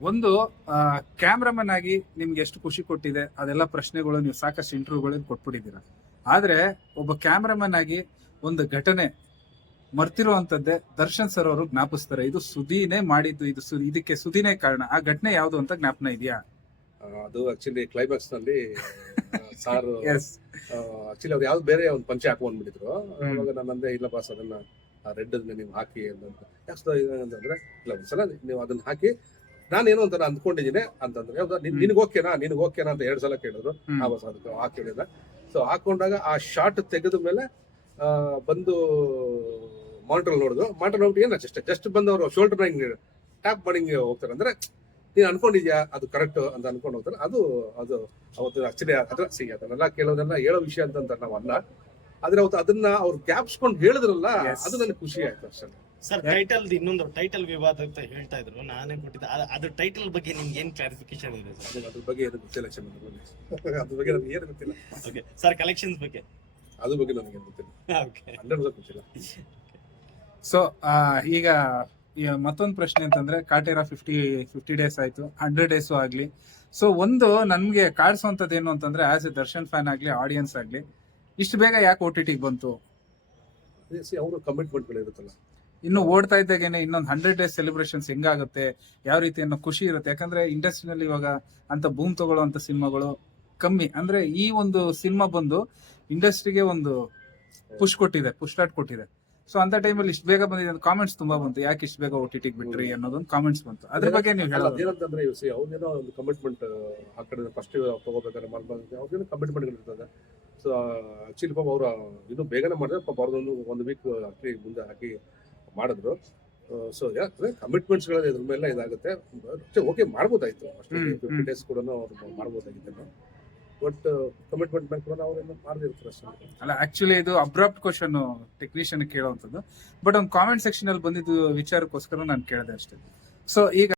ಒಂದು ಕ್ಯಾಮ್ರಾಮನ್ ಆಗಿ ನಿಮ್ಗೆ ಎಷ್ಟು ಖುಷಿ ಕೊಟ್ಟಿದೆ? ಅದೆಲ್ಲ ಪ್ರಶ್ನೆಗಳು ನೀವು ಸಾಕಷ್ಟು ಇಂಟರ್ವ್ಯೂಗಳು ಕೊಟ್ಬಿಟ್ಟಿದ್ದೀರಾ. ಆದ್ರೆ ಒಬ್ಬ ಕ್ಯಾಮ್ರಾಮನ್ ಆಗಿ ಒಂದು ಘಟನೆ ಮರ್ತಿರುವಂತದ್ದೇ ದರ್ಶನ್ ಸರ್ ಅವರು ಜ್ಞಾಪಿಸ್ತಾರೆ. ಇದು ಸುದೀನೇ ಮಾಡಿದ್ದು ಇದು ಸು- ಇದಕ್ಕೆ ಸುದೀನೇ ಕಾರಣ. ಆ ಘಟನೆ ಯಾವುದು ಅಂತ ಜ್ಞಾಪನ ಇದೆಯಾ? ಅದು ಆಕ್ಚುಲಿ ಕ್ಲೈಮ್ಯಾಕ್ಸ್ನಲ್ಲಿ ಸಾರ್ ಎಸ್ ಆಕ್ಚುಲಿ ಅವ್ರು ಯಾವ್ದು ಬೇರೆ ಒಂದು ಪಂಚೆ ಹಾಕೊಂಡ್ಬಿಟ್ಟಿದ್ರು ಅವಾಗ ನಾನು ಅಂದೆ ಇಲ್ಲ ಬಾಸ್ ಅದನ್ನ ರೆಡ್ ನೀವು ಹಾಕಿ ಅಂತ ಯಾಕೆ ಅಂತಂದ್ರೆ ಇಲ್ಲ ಒಂದ್ಸಲ ನೀವು ಅದನ್ನ ಹಾಕಿ ನಾನೇನು ಅಂತ ನಾನು ಅಂದ್ಕೊಂಡಿದ್ದೀನಿ ಅಂತಂದ್ರೆ ಹೌದಾ? ನಿನಗೆ ಓಕೆನಾ? ನಿನಗೆ ಓಕೆನಾ ಅಂತ ಎರಡ್ ಸಲ ಕೇಳಿದ್ರು. ಆ ಬಸ್ ಅದಕ್ಕೆ ಹಾಕಿ ಹೇಳಿದ ಸೊ ಹಾಕೊಂಡಾಗ ಆ ಶಾರ್ಟ್ ತೆಗೆದ ಮೇಲೆ ಆ, ಬಂದು ಮಾನಿಟರ್ ನೋಡಿದ್ರು. ಮಾನಿಟರ್ ನೋಡಿ ಏನು ಅಷ್ಟೇ ಜಸ್ಟ್ ಬಂದು ಅವರು ಶೋಲ್ಡರ್ ಹಿಂಗೆ ಟ್ಯಾಪ್ ಮಾಡಿ ಹಿಂಗೆ ಹೋಗ್ತಾರೆ. ಅಂದ್ರೆ ನೀನ್ ಅನ್ಕೊಂಡಿದ್ಯಾ? ಅದು ಕರೆಕ್ಟ್ ಅಂತ ಅನ್ಕೊಂಡು ಹೋಗ್ತಾರೆ. ಅದು ಅದು ಅವತ್ತು ಆಕ್ಚುಲಿ ಅದ್ರ ಸಿ ಅದನ್ನೆಲ್ಲ ಕೇಳೋದೆಲ್ಲ ಹೇಳೋ ವಿಷಯ ಅಂತ ನಾವು ಅಲ್ಲ. ಆದ್ರೆ ಅವತ್ತು ಅದನ್ನ ಅವ್ರು ಗ್ಯಾಪ್ಸ್ಕೊಂಡು ಹೇಳಿದ್ರಲ್ಲ ಅದು ನನಗೆ ಖುಷಿ ಆಯ್ತು ಅಷ್ಟೇ. ಸರ್ ಟೈಟಲ್ ಇನ್ನೊಂದು ಟೈಟಲ್ ವಿವಾದ ಅಂತ ಹೇಳ್ತಾ ಇದ್ರು. ನಾನೇ ಕೊಟ್ಟಿದ್ದೆ. ಅದ್- ಅದು ಟೈಟಲ್ ಬಗ್ಗೆ ನಿಮ್ಗೆ ಏನ್ ಕ್ಲಾರಿಫಿಕೇಶನ್ ಇದೆ ಸರ್? ಅದು ಅದ್ರ ಬಗ್ಗೆ ಏನು ಗೊತ್ತಿಲ್ಲ ಚಂದ್ರ ಅದ್ರ ಬಗ್ಗೆ ನನಗೆ ಏನು ಗೊತ್ತಿಲ್ಲ. ಓಕೆ ಸರ್ ಕಲೆಕ್ಷನ್ಸ್ ಬಗ್ಗೆ? ಅದ್ರ ಬಗ್ಗೆ ನನಗೆ ಗೊತ್ತಿಲ್ಲ. ಓಕೆ ಹಂಡ್ರೆಡ್ ಗೊತ್ತಿಲ್ಲ. ಸೊ ಈಗ ಈಗ ಮತ್ತೊಂದು ಪ್ರಶ್ನೆ ಅಂತಂದ್ರೆ ಕಾಟೇರ ಫಿಫ್ಟಿ ಫಿಫ್ಟಿ ಡೇಸ್ ಆಯ್ತು ಹಂಡ್ರೆಡ್ ಡೇಸು ಆಗ್ಲಿ. ಸೊ ಒಂದು ನನ್ಗೆ ಕಾಡ್ಸೋಂಥದ್ದು ಏನು ಅಂತಂದ್ರೆ ಆಸ್ ಎ ದರ್ಶನ್ ಫ್ಯಾನ್ ಆಗ್ಲಿ ಆಡಿಯನ್ಸ್ ಆಗ್ಲಿ ಇಷ್ಟು ಬೇಗ ಯಾಕೆ ಓ ಟಿ ಟಿಗೆ ಬಂತು? ಅವರು ಕಮಿಟ್ಮೆಂಟ್ಗಳು ಇರುತ್ತಲ್ಲ. ಇನ್ನು ಓಡ್ತಾ ಇದ್ದಾಗೇನೆ ಇನ್ನೊಂದು ಹಂಡ್ರೆಡ್ ಡೇಸ್ ಸೆಲೆಬ್ರೇಷನ್ಸ್ ಹೆಂಗಾಗುತ್ತೆ ಯಾವ ರೀತಿ ಅನ್ನೋ ಖುಷಿ ಇರುತ್ತೆ. ಯಾಕಂದ್ರೆ ಇಂಡಸ್ಟ್ರಿನಲ್ಲಿ ಇವಾಗ ಅಂತ ಬೂಮ್ ತಗೊಳ್ಳುವಂತ ಸಿನಿಮಾಗಳು ಕಮ್ಮಿ. ಅಂದ್ರೆ ಈ ಒಂದು ಸಿನಿಮಾ ಬಂದು ಇಂಡಸ್ಟ್ರಿಗೆ ಒಂದು ಪುಷ್ ಕೊಟ್ಟಿದೆ ಪುಷ್ ಸ್ಟಾರ್ಟ್ ಕೊಟ್ಟಿದೆ. ಸೊ ಅಂತ ಟೈಮಲ್ಲಿ ಇಷ್ಟು ಬೇಗ ಬಂದಿದೆ ಅಂತ ಕಾಮೆಂಟ್ಸ್ ತುಂಬಾ ಬಂತು. ಯಾಕೆ ಇಷ್ಟು ಬೇಗ ಓ ಟಿ ಟಿಗೆ ಬಿಟ್ರಿ ಅನ್ನೋದೊಂದು ಕಾಮೆಂಟ್ಸ್ ಬಂತು. ಅದ್ರ ಬಗ್ಗೆ ನೀವು ಹೇಳಿ ಹೇಳೋದು. ಅದೇನಂತಂದ್ರೆ ಇವ್ ಸಿ ಅವ್ರದೇನೋ ಒಂದು ಕಮಿಟ್ಮೆಂಟ್ ಆ ಕಡೆ ಫಸ್ಟ್ ತಗೋಬೇಕಾದ್ರೆ ಮಾಡ್ಬಾರ್ದು ಕಮಿಟ್ಮೆಂಟ್ ಇರ್ತದೆ. ಸೊ ಆಕ್ಚುಲಿ ಪಾಪ ಅವರು ಇದು ಬೇಗನೆ ಮಾಡಿದ್ರೆ ಪಾಪ ಒಂದು ವೀಕ್ ಆಕ್ಚುಲಿ ಮುಂದೆ ಹಾಕಿ ಮಾಡಿದ್ರು. ಸೊ ಯಾಕಂದ್ರೆ ಕಮಿಟ್ಮೆಂಟ್ಸ್ಗಳ ಇದ್ರ ಮೇಲೆ ಇದಾಗುತ್ತೆ. ಓಕೆ ಮಾಡ್ಬೋದಾಯ್ತು. ಅಷ್ಟೇ ಫಿಫ್ಟಿ. ಡೇಸ್ ಕೂಡ ಅವ್ರು ಮಾಡ್ಬೋದಾಗಿತ್ತು ಬಟ್ ಕಮಿಟ್ಮೆಂಟ್ ಮೇಲೆ ಕೂಡ ಅವ್ರೇನು ಮಾಡದಿರ್ತಾರೆ ಅಷ್ಟೇ. ಅಲ್ಲ ಆಕ್ಚುಲಿ ಇದು ಅಬ್ರಾಪ್ಟ್ ಕ್ವಶನ್ ಟೆಕ್ನಿಷಿಯನ್ ಕೇಳುವಂಥದ್ದು. ಬಟ್ ಒಂದು ಕಾಮೆಂಟ್ ಸೆಕ್ಷನ್ ಅಲ್ಲಿ ಬಂದಿದ್ದು ವಿಚಾರಕ್ಕೋಸ್ಕರ ನಾನು ಕೇಳಿದೆ ಅಷ್ಟೇ. ಸೊ ಈಗ